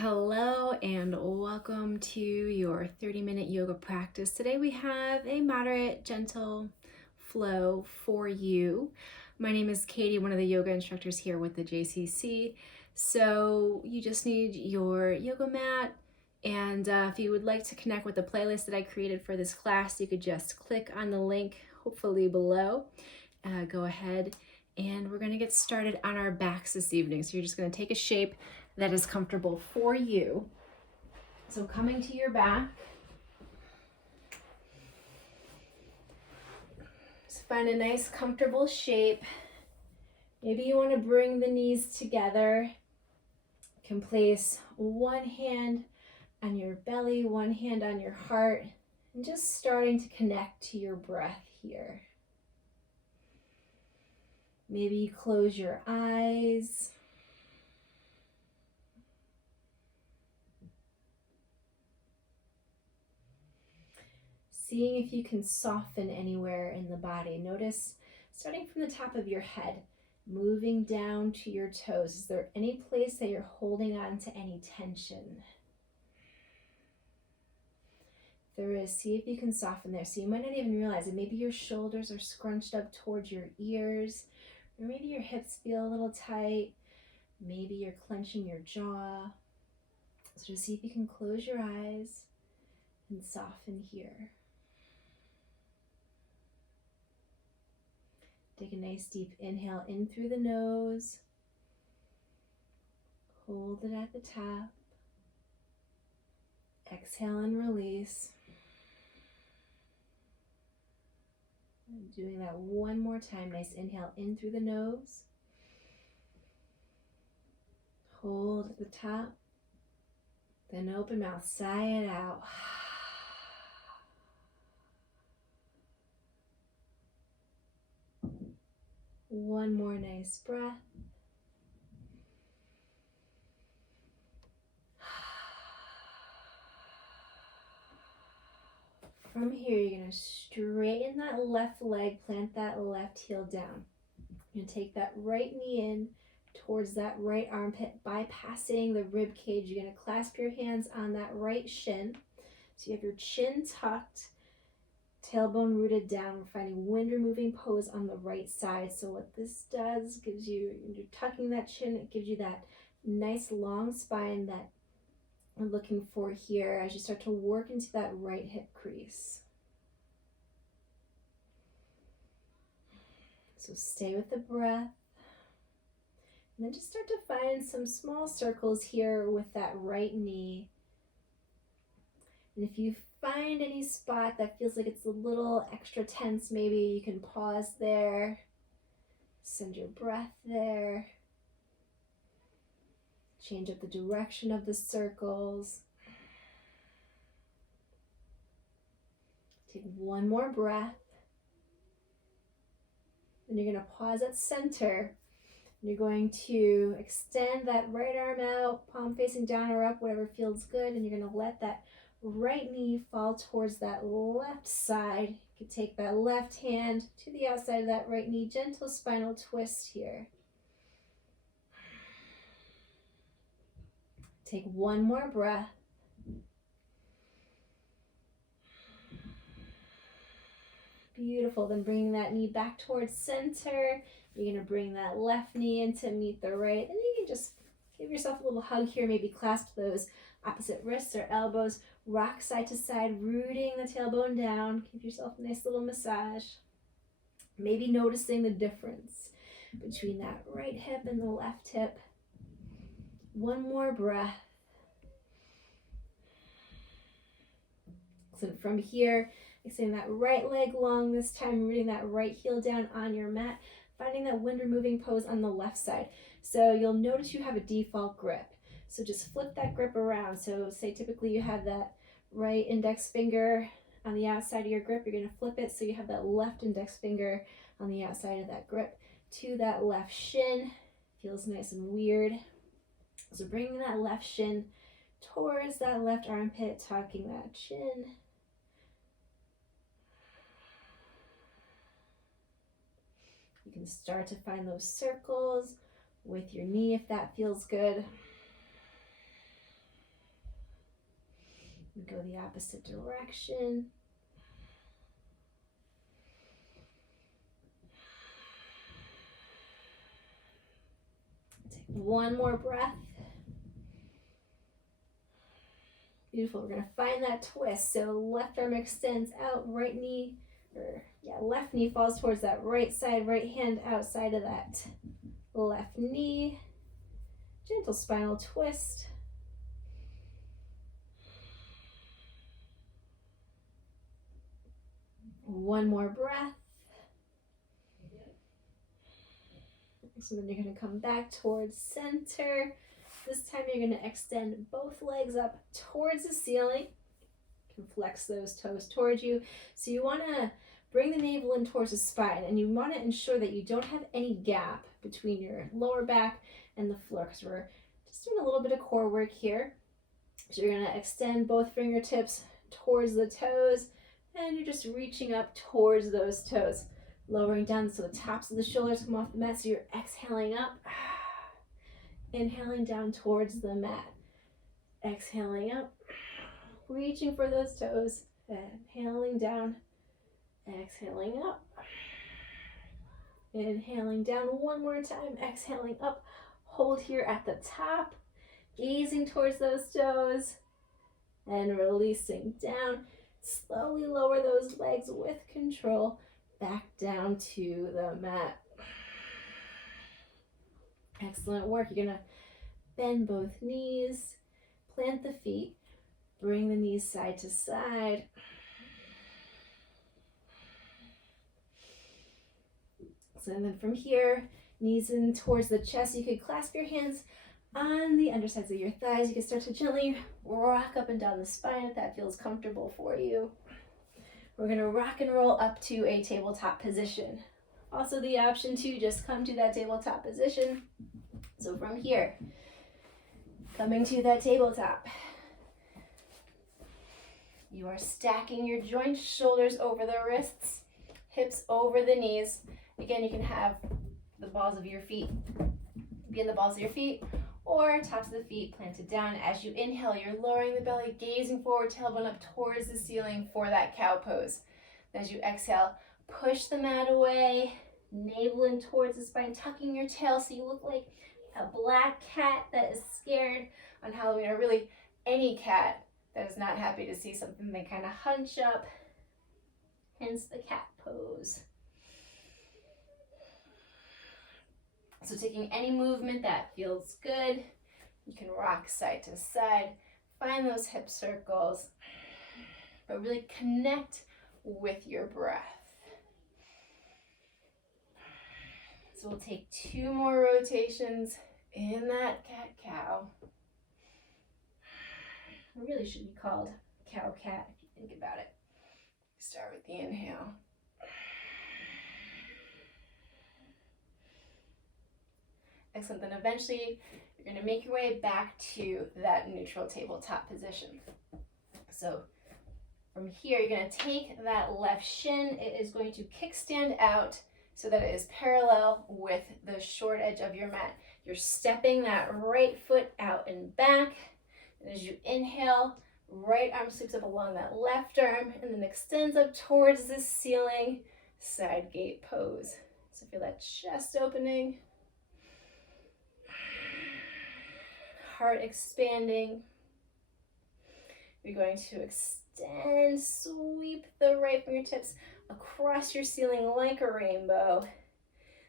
Hello and welcome to your 30-minute yoga practice. Today we have a moderate, gentle flow for you. My name is Katie, one of the yoga instructors here with the JCC. So you just need your yoga mat, and if you would like to connect with the playlist that I created for this class, you could just click on the link, hopefully below. Go ahead and we're going to get started on our backs this evening. So you're just going to take a shape that is comfortable for you. So coming to your back, so find a nice comfortable shape. Maybe you want to bring the knees together. You can place one hand on your belly, one hand on your heart, and just starting to connect to your breath here. Maybe you close your eyes. Seeing if you can soften anywhere in the body. Notice, starting from the top of your head, moving down to your toes. Is there any place that you're holding on to any tension? If there is, see if you can soften there. So you might not even realize it. Maybe your shoulders are scrunched up towards your ears, or maybe your hips feel a little tight. Maybe you're clenching your jaw. So just see if you can close your eyes and soften here. Take a nice deep inhale in through the nose. Hold it at the top. Exhale and release. And doing that one more time. Nice inhale in through the nose. Hold at the top. Then open mouth, sigh it out. One more nice breath. From here, you're going to straighten that left leg, plant that left heel down. You're going to take that right knee in towards that right armpit, bypassing the rib cage. You're going to clasp your hands on that right shin. So you have your chin tucked, tailbone rooted down. We're finding wind removing pose on the right side. So what this does, gives you, you're tucking that chin, it gives you that nice long spine that we're looking for here as you start to work into that right hip crease. So stay with the breath. And then just start to find some small circles here with that right knee. And if you find any spot that feels like it's a little extra tense, maybe you can pause there, send your breath there, change up the direction of the circles. Take one more breath. And you're going to pause at center. And you're going to extend that right arm out, palm facing down or up, whatever feels good. And you're going to let that right knee fall towards that left side. You can take that left hand to the outside of that right knee. Gentle spinal twist here. Take one more breath. Beautiful. Then bringing that knee back towards center. You're going to bring that left knee in to meet the right. And you can just give yourself a little hug here. Maybe clasp those opposite wrists or elbows. Rock side to side, rooting the tailbone down. Give yourself a nice little massage. Maybe noticing the difference between that right hip and the left hip. One more breath. So from here, extending that right leg long this time, rooting that right heel down on your mat, finding that wind removing pose on the left side. So you'll notice you have a default grip. So just flip that grip around. So say typically you have that right index finger on the outside of your grip. You're going to flip it so you have that left index finger on the outside of that grip to that left shin. Feels nice and weird. So bringing that left shin towards that left armpit, tucking that chin. You can start to find those circles with your knee if that feels good. go the opposite direction. Take one more breath. Beautiful. We're going to find that twist. So left arm extends out, right knee, left knee falls towards that right side, right hand outside of that left knee. Gentle spinal twist. One more breath. So then you're going to come back towards center. This time you're going to extend both legs up towards the ceiling. You can flex those toes towards you. So you want to bring the navel in towards the spine, and you want to ensure that you don't have any gap between your lower back and the floor, because we're just doing a little bit of core work here. So you're going to extend both fingertips towards the toes, and you're just reaching up towards those toes, lowering down so the tops of the shoulders come off the mat. So you're exhaling up, inhaling down towards the mat, exhaling up, reaching for those toes, inhaling down, exhaling up, inhaling down one more time, exhaling up. Hold here at the top, gazing towards those toes, and releasing down. Slowly lower those legs with control back down to the mat. Excellent work. You're going to bend both knees, plant the feet, bring the knees side to side. So then from here, knees in towards the chest. You could clasp your hands on the undersides of your thighs. You can start to gently rock up and down the spine if that feels comfortable for you. We're going to rock and roll up to a tabletop position. Also the option to just come to that tabletop position. So from here, coming to that tabletop, you are stacking your joints, shoulders over the wrists, hips over the knees. Again, you can have the balls of your feet be in the balls of your feet, or tops of the feet planted down. As you inhale, you're lowering the belly, gazing forward, tailbone up towards the ceiling for that cow pose. As you exhale, push the mat away, navel in towards the spine, tucking your tail so you look like a black cat that is scared on Halloween, or really any cat that is not happy to see something. They kind of hunch up, hence the cat pose. So taking any movement that feels good, you can rock side to side, find those hip circles, but really connect with your breath. So we'll take 2 more rotations in that cat-cow. It really should be called cow-cat if you think about it. Start with the inhale. Excellent. Then eventually you're going to make your way back to that neutral tabletop position. So from here, you're going to take that left shin. It is going to kickstand out so that it is parallel with the short edge of your mat. You're stepping that right foot out and back. And as you inhale, right arm sweeps up along that left arm and then extends up towards the ceiling, side gate pose. So feel that chest opening, heart expanding. You're going to extend, sweep the right fingertips across your ceiling like a rainbow.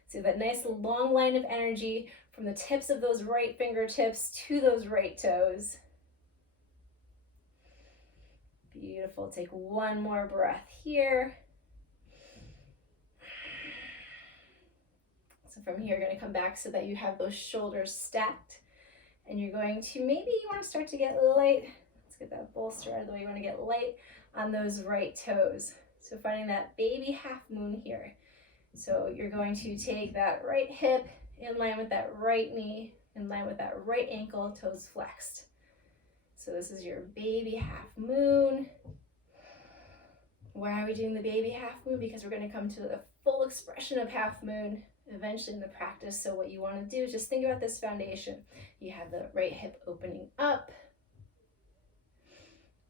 See that nice long line of energy from the tips of those right fingertips to those right toes. Beautiful. Take one more breath here. So from here, you're going to come back so that you have those shoulders stacked. And you're going to, maybe you want to start to get light. Let's get that bolster out of the way. You want to get light on those right toes. So finding that baby half moon here. So you're going to take that right hip in line with that right knee, in line with that right ankle, toes flexed. So this is your baby half moon. Why are we doing the baby half moon? Because we're going to come to the full expression of half moon eventually in the practice. So what you want to do is just think about this foundation. You have the right hip opening up,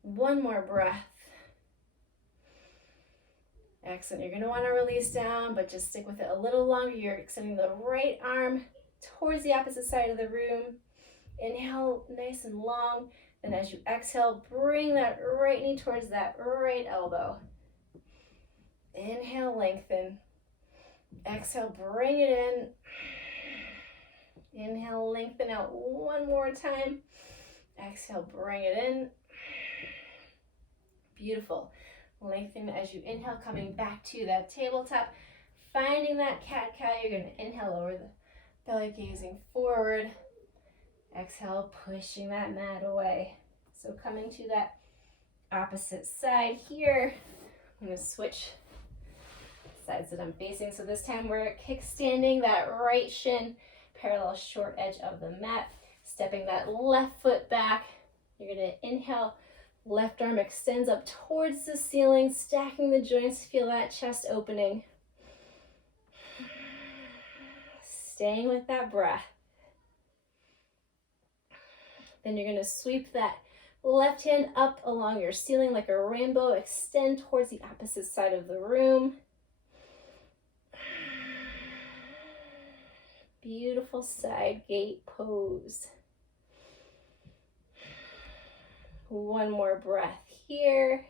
One more breath. Excellent. You're going to want to release down, but just stick with it a little longer. You're extending the right arm towards the opposite side of the room. Inhale nice and long. Then as you exhale, bring that right knee towards that right elbow. Inhale, lengthen. Exhale, bring it in. Inhale, lengthen out one more time. Exhale, bring it in. Beautiful. Lengthen as you inhale, coming back to that tabletop. Finding that cat-cow, you're going to inhale over the belly, gazing forward. Exhale, pushing that mat away. So coming to that opposite side here. I'm going to switch sides that I'm facing. So this time we're kickstanding that right shin, parallel short edge of the mat. Stepping that left foot back. You're going to inhale. Left arm extends up towards the ceiling, stacking the joints. Feel that chest opening. Staying with that breath. Then you're going to sweep that left hand up along your ceiling like a rainbow. Extend towards the opposite side of the room. Beautiful side gate pose. One more breath here.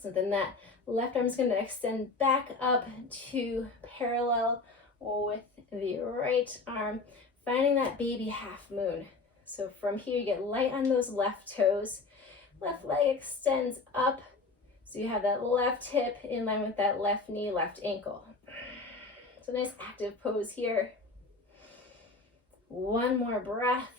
So then that left arm is going to extend back up to parallel with the right arm, finding that baby half moon. So from here, you get light on those left toes. Left leg extends up. So you have that left hip in line with that left knee, left ankle. So nice active pose here. One more breath.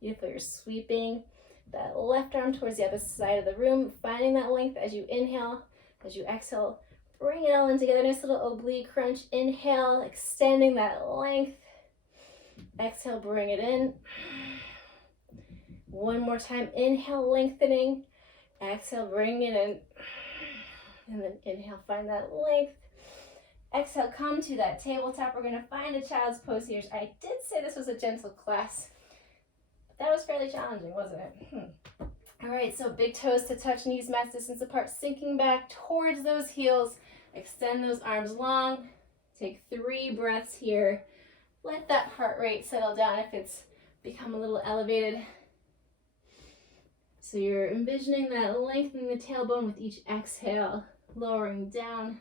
Beautiful. You're sweeping that left arm towards the opposite side of the room, finding that length as you inhale. As you exhale, bring it all in together. Nice little oblique crunch. Inhale, extending that length. Exhale, bring it in. One more time. Inhale, lengthening. Exhale, bring it in. And then inhale, find that length. Exhale, come to that tabletop. We're going to find a child's pose here. I did say this was a gentle class. That was fairly challenging, wasn't it? All right, so big toes to touch, knees mat distance apart, sinking back towards those heels. Extend those arms long. Take 3 breaths here. Let that heart rate settle down if it's become a little elevated. So you're envisioning that lengthening the tailbone with each exhale, lowering down.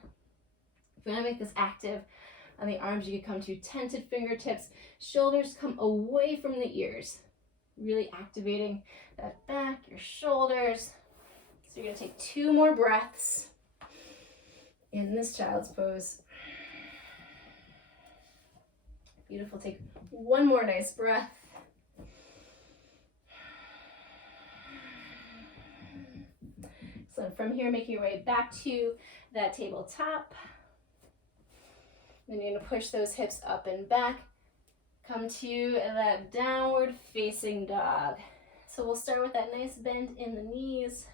If you want to make this active on the arms, you can come to tented fingertips. Shoulders come away from the ears. Really activating that back, your shoulders. So you're going to take 2 more breaths in this child's pose. Beautiful. Take 1 more nice breath. So from here, making your way back to that tabletop. Then you're going to push those hips up and back. Come to that downward facing dog. So we'll start with that nice bend in the knees,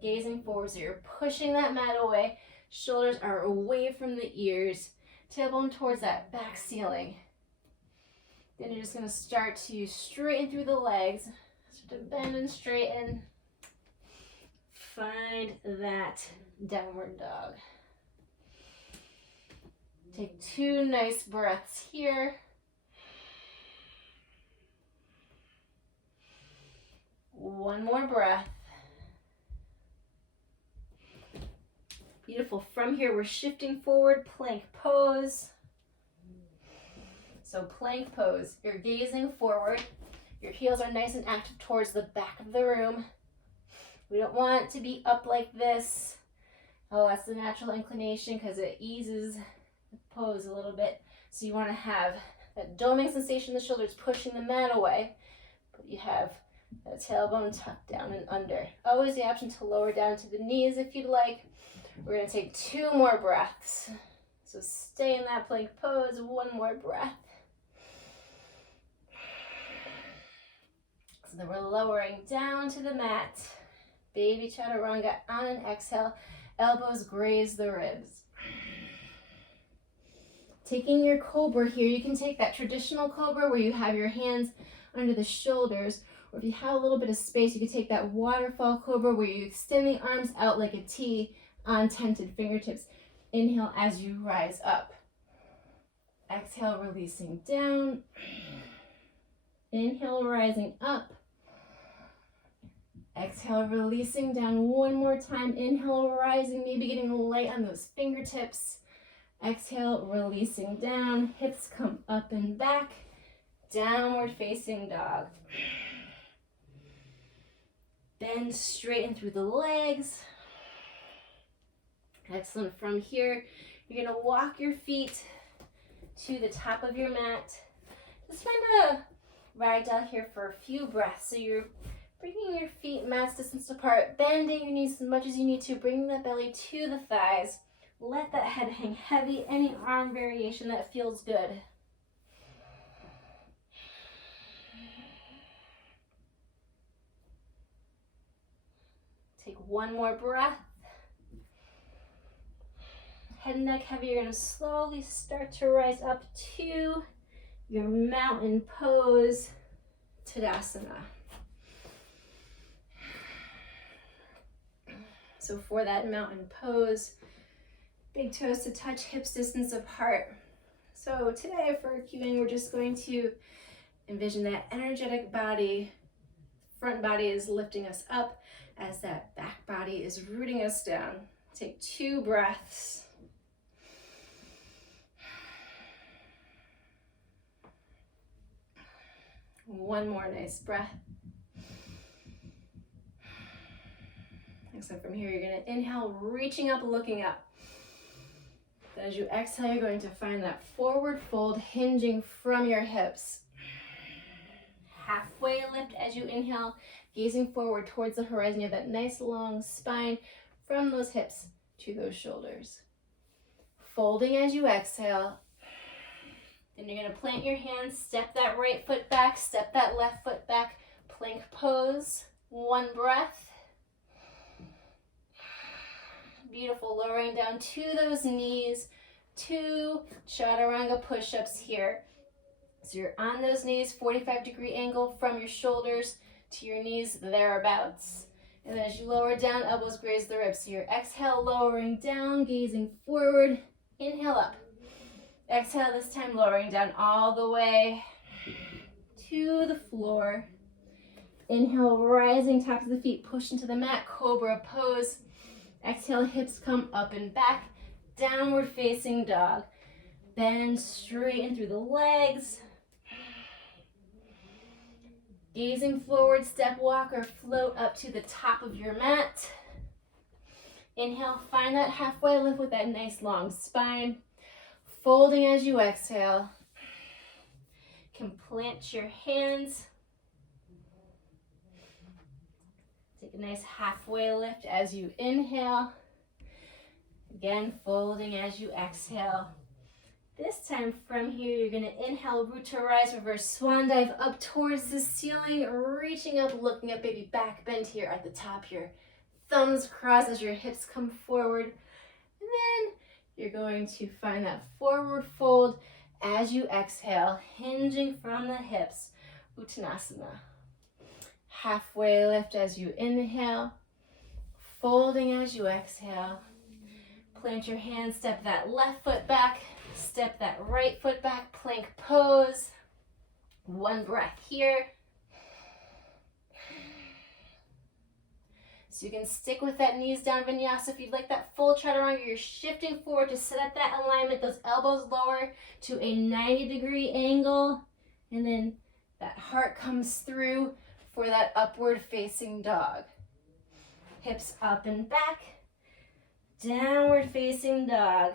gazing forward. So you're pushing that mat away. Shoulders are away from the ears. Tailbone towards that back ceiling. Then you're just going to start to straighten through the legs. Start to bend and straighten. Find that downward dog. Take 2 nice breaths here. One more breath. Beautiful. From here, we're shifting forward, plank pose. So plank pose, you're gazing forward. Your heels are nice and active towards the back of the room. We don't want to be up like this. Oh, that's the natural inclination because it eases the pose a little bit. So you want to have that doming sensation in the shoulders, pushing the mat away. But you have that tailbone tucked down and under. Always the option to lower down to the knees if you'd like. We're going to take 2 more breaths. So stay in that plank pose. 1 more breath. So then we're lowering down to the mat. Baby chaturanga on an exhale. Elbows graze the ribs. Taking your cobra here, you can take that traditional cobra where you have your hands under the shoulders, or if you have a little bit of space, you can take that waterfall cobra where you extend the arms out like a T on tented fingertips. Inhale as you rise up. Exhale, releasing down. Inhale, rising up. Exhale, releasing down one more time. Inhale, rising, maybe getting light on those fingertips. Exhale, releasing down. Hips come up and back. Downward facing dog. Bend straighten through the legs. Excellent. From here, you're going to walk your feet to the top of your mat. Just find a ragdoll here for a few breaths. So you're bringing your feet mass distance apart, bending your knees as much as you need to, bringing the belly to the thighs. Let that head hang heavy, any arm variation that feels good. Take one more breath. Head and neck heavy, you're going to slowly start to rise up to your mountain pose, Tadasana. So for that mountain pose, big toes to touch, hips distance apart. So today for cueing, we're just going to envision that energetic body, front body is lifting us up as that back body is rooting us down. Take 2 breaths. One more nice breath. So from here, you're going to inhale, reaching up, looking up. As you exhale, you're going to find that forward fold hinging from your hips. Halfway lift as you inhale, gazing forward towards the horizon. You have that nice long spine from those hips to those shoulders. Folding as you exhale. Then you're going to plant your hands, step that right foot back, step that left foot back, plank pose. 1 breath. Beautiful, lowering down to those knees, 2 chaturanga push-ups here. So you're on those knees, 45-degree angle from your shoulders to your knees, thereabouts. And then as you lower down, elbows graze the ribs. So your exhale, lowering down, gazing forward. Inhale up. Exhale, this time lowering down all the way to the floor. Inhale, rising, tops of the feet, push into the mat, cobra pose. Exhale, hips come up and back, downward facing dog. Bend straighten through the legs. Gazing forward, step walk or float up to the top of your mat. Inhale, find that halfway lift with that nice long spine. Folding as you exhale. You can plant your hands. Take a nice halfway lift as you inhale. Again, folding as you exhale. This time from here, you're going to inhale, root to rise, reverse swan dive up towards the ceiling, reaching up, looking up, baby back bend here at the top here. Thumbs crossed as your hips come forward. And then you're going to find that forward fold as you exhale, hinging from the hips, Uttanasana. Halfway lift as you inhale, folding as you exhale. Plant your hands, step that left foot back, step that right foot back, plank pose. 1 breath here. So you can stick with that knees down vinyasa. If you'd like that full chaturanga, you're shifting forward to set up that alignment, those elbows lower to a 90-degree angle. And then that heart comes through for that upward facing dog. Hips up and back. Downward facing dog.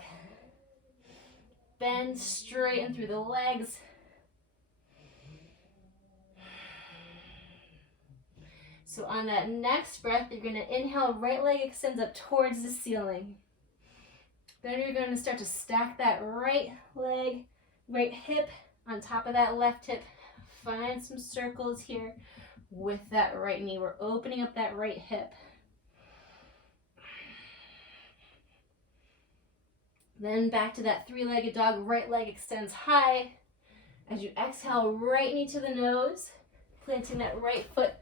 Bend straighten through the legs. So on that next breath, you're going to inhale, right leg extends up towards the ceiling. Then you're going to start to stack that right leg, right hip on top of that left hip. Find some circles here with that right knee. We're opening up that right hip. Then back to that three-legged dog. Right leg extends high. As you exhale, right knee to the nose, planting that right foot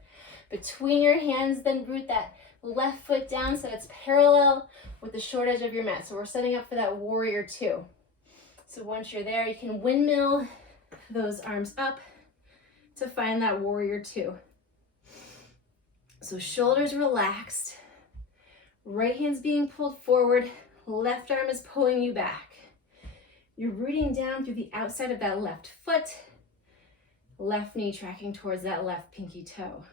between your hands, then root that left foot down so it's parallel with the short edge of your mat. So we're setting up for that warrior two. So once you're there, you can windmill those arms up to find that warrior two. So shoulders relaxed, right hand's being pulled forward, left arm is pulling you back. You're rooting down through the outside of that left foot, left knee tracking towards that left pinky toe.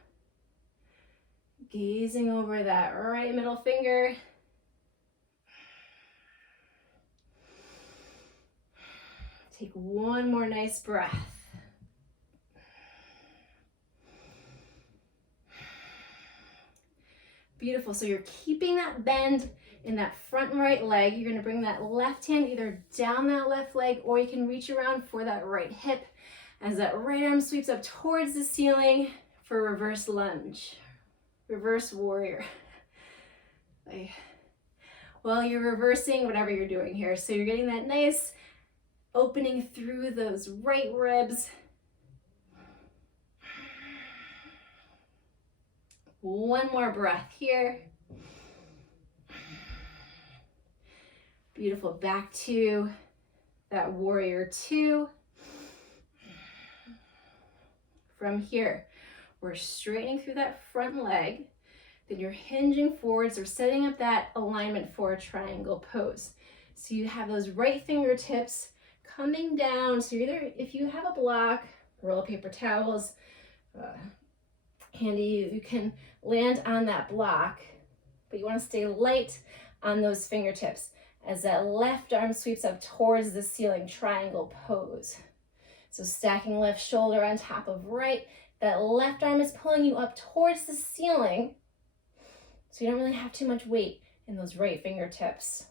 Gazing over that right middle finger. Take one more nice breath. Beautiful. So you're keeping that bend in that front right leg. You're going to bring that left hand either down that left leg, or you can reach around for that right hip as that right arm sweeps up towards the ceiling for reverse lunge, reverse warrior. Well, you're reversing whatever you're doing here. So you're getting that nice opening through those right ribs. One more breath here. Beautiful. Back to that warrior two. From here, we're straightening through that front leg. Then you're hinging forwards or setting up that alignment for a triangle pose. So you have those right fingertips coming down. So either, if you have a block, roll of paper towels, handy, you can land on that block, but you want to stay light on those fingertips as that left arm sweeps up towards the ceiling, triangle pose. So stacking left shoulder on top of right, that left arm is pulling you up towards the ceiling, so you don't really have too much weight in those right fingertips.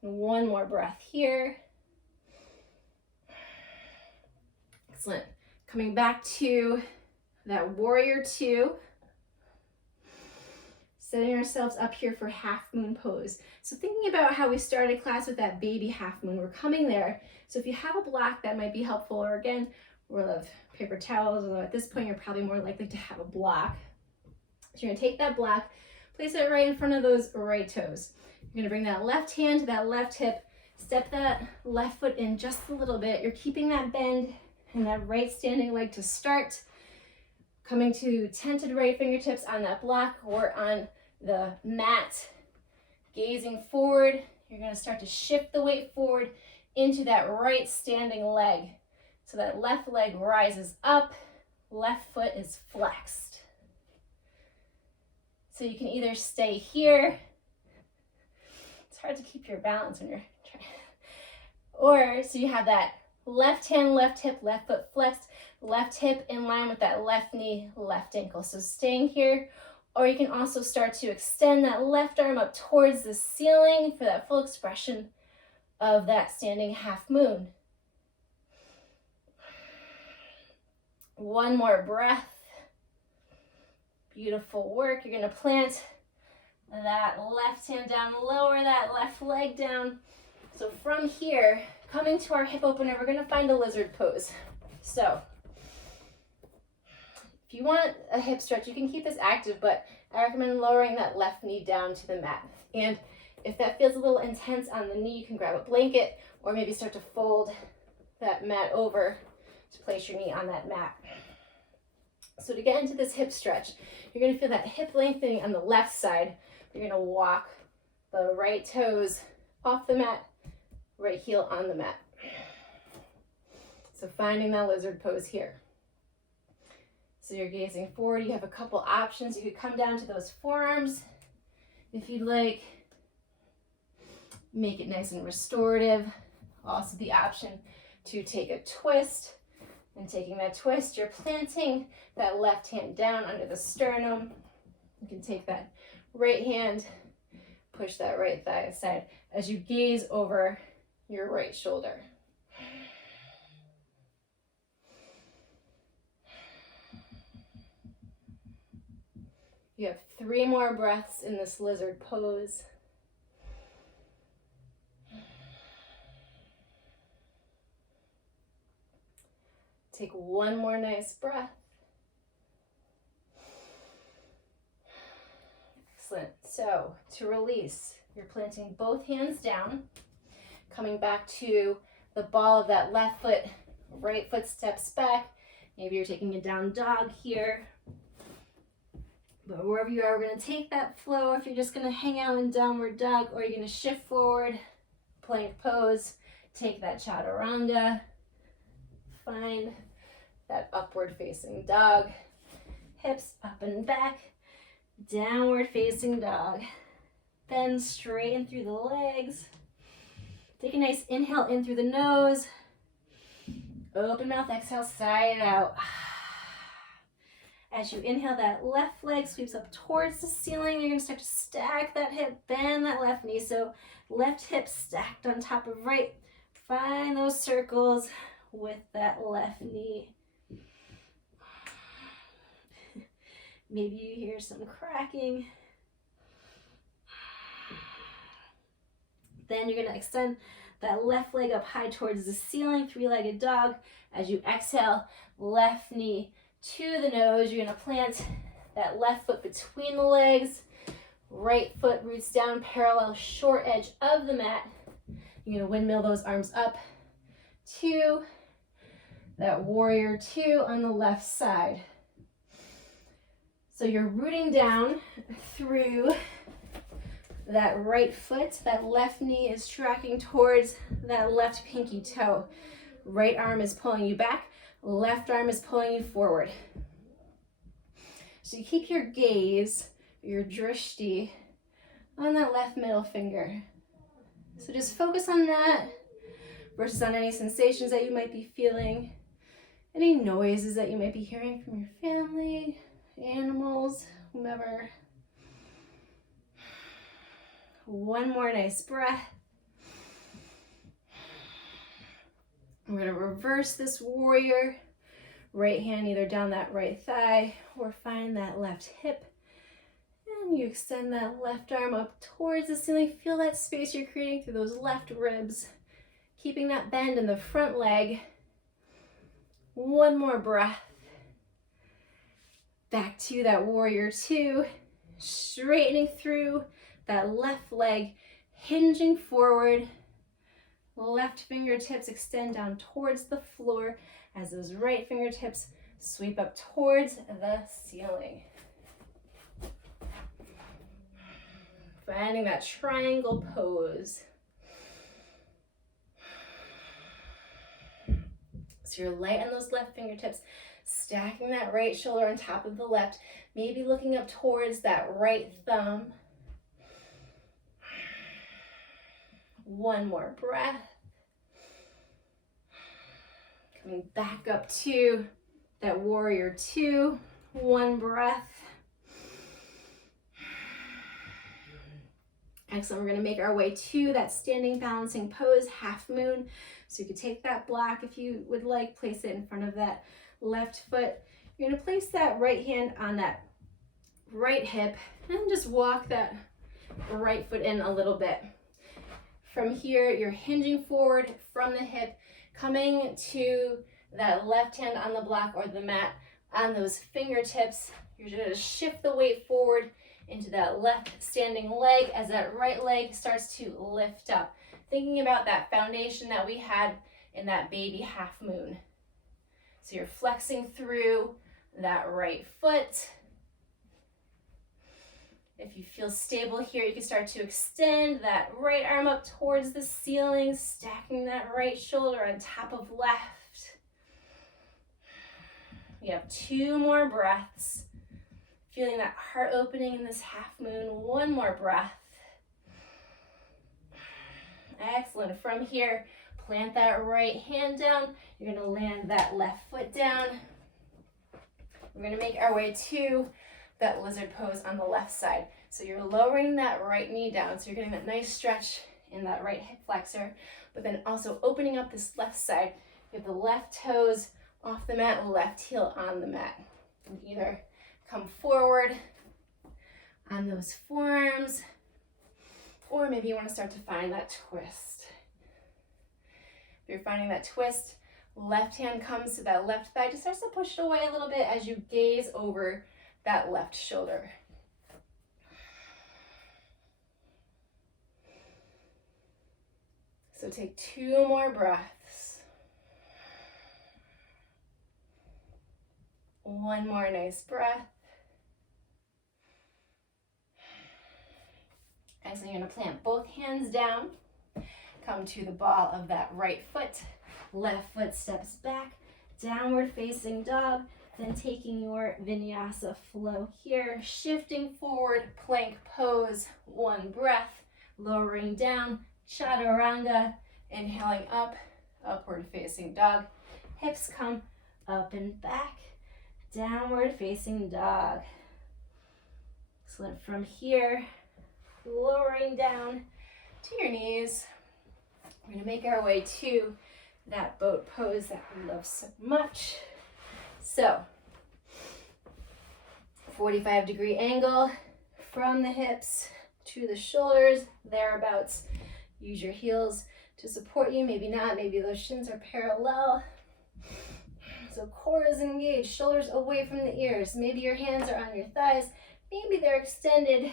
One more breath here. Excellent. Coming back to that warrior two. Setting ourselves up here for half moon pose. So thinking about how we started class with that baby half moon, we're coming there. So if you have a block, that might be helpful, or again, roll of paper towels, although at this point you're probably more likely to have a block. So you're gonna take that block, place it right in front of those right toes. You're gonna bring that left hand to that left hip, step that left foot in just a little bit. You're keeping that bend in that right standing leg to start. Coming to tented right fingertips on that block or on the mat, gazing forward. You're going to start to shift the weight forward into that right standing leg. So that left leg rises up, left foot is flexed. So you can either stay here. It's hard to keep your balance when you're trying. Or, so you have that left hand, left hip, left foot flexed, left hip in line with that left knee, left ankle. So staying here. Or you can also start to extend that left arm up towards the ceiling for that full expression of that standing half moon. One more breath. Beautiful work. You're going to plant that left hand down, lower that left leg down. So from here, coming to our hip opener, we're going to find a lizard pose. So if you want a hip stretch, you can keep this active, but I recommend lowering that left knee down to the mat. And if that feels a little intense on the knee, you can grab a blanket or maybe start to fold that mat over to place your knee on that mat. So to get into this hip stretch, you're going to feel that hip lengthening on the left side. You're going to walk the right toes off the mat, right heel on the mat. So finding that lizard pose here. So you're gazing forward. You have a couple options. You could come down to those forearms if you'd like. Make it nice and restorative. Also the option to take a twist. And taking that twist, you're planting that left hand down under the sternum. You can take that right hand, push that right thigh aside as you gaze over your right shoulder. You have 3 more breaths in this lizard pose. Take 1 more nice breath. Excellent. So to release, you're planting both hands down, coming back to the ball of that left foot, right foot steps back. Maybe you're taking a down dog here. But wherever you are, we're going to take that flow. If you're just going to hang out in downward dog, or you're going to shift forward, plank pose, take that chaturanga. Find that upward facing dog. Hips up and back. Downward facing dog. Bend straighten through the legs. Take a nice inhale in through the nose. Open mouth, exhale, side out. As you inhale, that left leg sweeps up towards the ceiling. You're going to start to stack that hip, bend that left knee. So left hip stacked on top of right. Find those circles with that left knee. Maybe you hear some cracking. Then you're going to extend that left leg up high towards the ceiling, 3-legged dog. As you exhale, left knee to the nose. You're going to plant that left foot between the legs. Right foot roots down, parallel short edge of the mat. You're going to windmill those arms up to that warrior 2 on the left side. So you're rooting down through that right foot. That left knee is tracking towards that left pinky toe. Right arm is pulling you back. Left arm is pulling you forward. So you keep your gaze, your drishti, on that left middle finger. So just focus on that versus on any sensations that you might be feeling, any noises that you might be hearing from your family, animals, whomever. 1 more nice breath. We're going to reverse this warrior. Right hand either down that right thigh or find that left hip. And you extend that left arm up towards the ceiling. Feel that space you're creating through those left ribs. Keeping that bend in the front leg. 1 more breath. Back to that warrior 2. Straightening through that left leg, hinging forward. Left fingertips extend down towards the floor as those right fingertips sweep up towards the ceiling. Finding that triangle pose. So you're light on those left fingertips, stacking that right shoulder on top of the left, maybe looking up towards that right thumb. 1 more breath. Coming back up to that warrior 2. 1 breath. Excellent. We're going to make our way to that standing balancing pose, half moon. So you could take that block if you would like, place it in front of that left foot. You're going to place that right hand on that right hip and just walk that right foot in a little bit. From here, you're hinging forward from the hip, coming to that left hand on the block or the mat on those fingertips. You're going to shift the weight forward into that left standing leg as that right leg starts to lift up. Thinking about that foundation that we had in that baby half moon. So you're flexing through that right foot. If you feel stable here, you can start to extend that right arm up towards the ceiling, stacking that right shoulder on top of left. You have 2 more breaths. Feeling that heart opening in this half moon. 1 more breath. Excellent. From here, plant that right hand down. You're going to land that left foot down. We're going to make our way to that lizard pose on the left side. So you're lowering that right knee down. So you're getting that nice stretch in that right hip flexor, but then also opening up this left side. You have the left toes off the mat, left heel on the mat. And either come forward on those forearms, or maybe you want to start to find that twist. If you're finding that twist, left hand comes to that left thigh, just starts to push it away a little bit as you gaze over that left shoulder. So take 2 more breaths. 1 more nice breath. And so you're going to plant both hands down. Come to the ball of that right foot. Left foot steps back. Downward facing dog. Then taking your vinyasa flow here. Shifting forward, plank pose. 1 breath. Lowering down. Chaturanga. Inhaling up. Upward facing dog. Hips come up and back. Downward facing dog. Excellent. From here, lowering down to your knees. We're going to make our way to that boat pose that we love so much. So, 45-degree angle from the hips to the shoulders, thereabouts. Use your heels to support you. Maybe not. Maybe those shins are parallel. So core is engaged, shoulders away from the ears. Maybe your hands are on your thighs. Maybe they're extended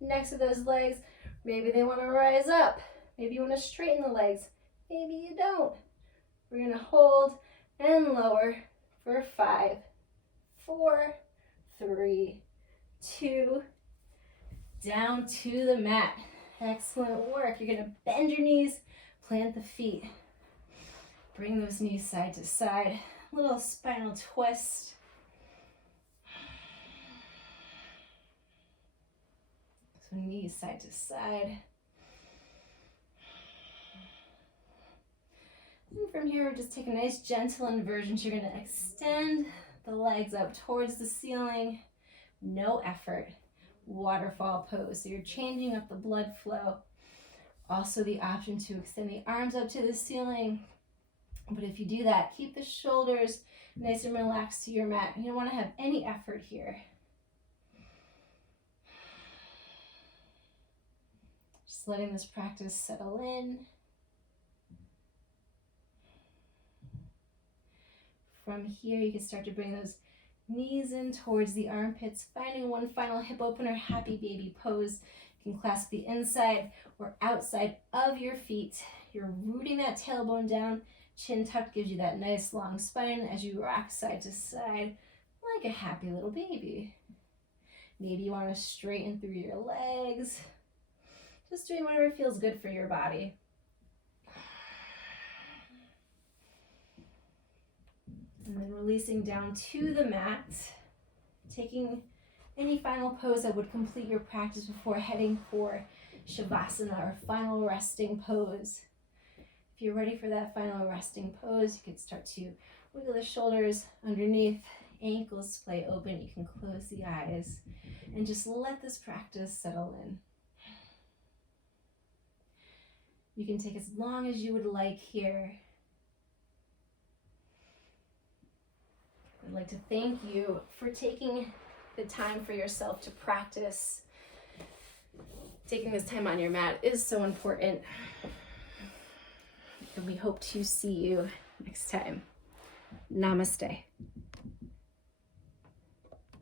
next to those legs. Maybe they want to rise up. Maybe you want to straighten the legs. Maybe you don't. We're going to hold and lower for 5, 4, 3, 2, down to the mat. Excellent work. You're going to bend your knees, plant the feet. Bring those knees side to side. Little spinal twist. So knees side to side. And from here, just take a nice gentle inversion. So you're going to extend the legs up towards the ceiling. No effort. Waterfall pose. So you're changing up the blood flow. Also the option to extend the arms up to the ceiling. But if you do that, keep the shoulders nice and relaxed to your mat. You don't want to have any effort here. Just letting this practice settle in. From here, you can start to bring those knees in towards the armpits, finding one final hip opener, happy baby pose. You can clasp the inside or outside of your feet. You're rooting that tailbone down. Chin tucked gives you that nice long spine as you rock side to side like a happy little baby. Maybe you want to straighten through your legs. Just doing whatever feels good for your body. And then releasing down to the mat. Taking any final pose that would complete your practice before heading for Shavasana or final resting pose. If you're ready for that final resting pose, you can start to wiggle the shoulders underneath, ankles splay open. You can close the eyes and just let this practice settle in. You can take as long as you would like here. I'd like to thank you for taking the time for yourself to practice. Taking this time on your mat is so important. And we hope to see you next time. Namaste.